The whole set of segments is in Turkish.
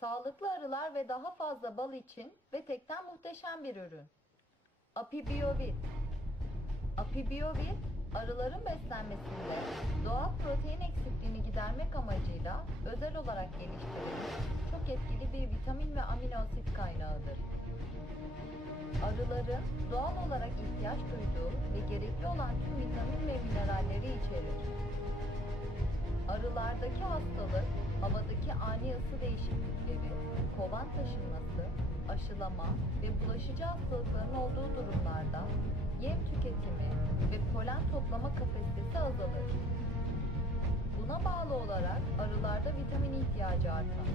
Sağlıklı arılar ve daha fazla bal için ve tekten muhteşem bir ürün. Apibiyovit Apibiyovit, arıların beslenmesinde doğal protein eksikliğini gidermek amacıyla özel olarak geliştirilmiş çok etkili bir vitamin ve amino asit kaynağıdır. Arıların doğal olarak ihtiyaç duyduğu ve gerekli olan tüm vitamin ve mineralleri içerir. Isı değişiklikleri, kovan taşınması, aşılama ve bulaşıcı hastalıkların olduğu durumlarda yem tüketimi ve polen toplama kapasitesi azalır. Buna bağlı olarak arılarda vitamin ihtiyacı artar.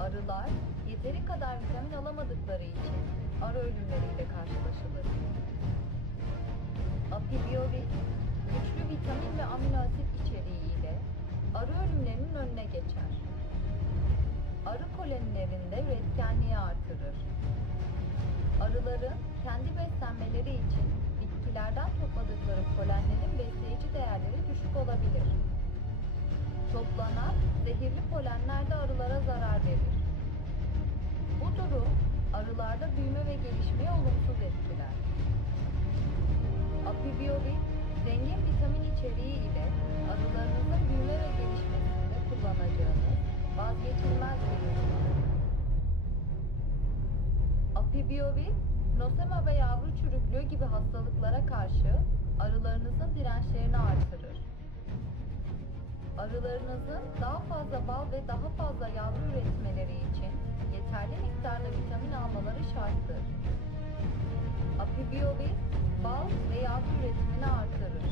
Arılar yeteri kadar vitamin alamadıkları için arı ölümleriyle karşılaşılır. Apibiyovit, güçlü vitamin arı ölümlerinin önüne geçer. Arı kolonilerinde üretkenliği artırır. Arıların kendi beslenmeleri için bitkilerden topladıkları polenlerin besleyici değerleri düşük olabilir. Toplanan zehirli polenler de arılara zarar verir. Bu durum arılarda büyüme ve gelişmeyi olumsuz etkiler. Apibiyovit, zengin vitamin içeriği ile Apibiyovit, nosema ve yavru çürüklüğü gibi hastalıklara karşı arılarınızın dirençlerini artırır. Arılarınızın daha fazla bal ve daha fazla yavru üretmeleri için yeterli miktarda vitamin almaları şarttır. Apibiyovit, bal ve yavru üretimini artırır.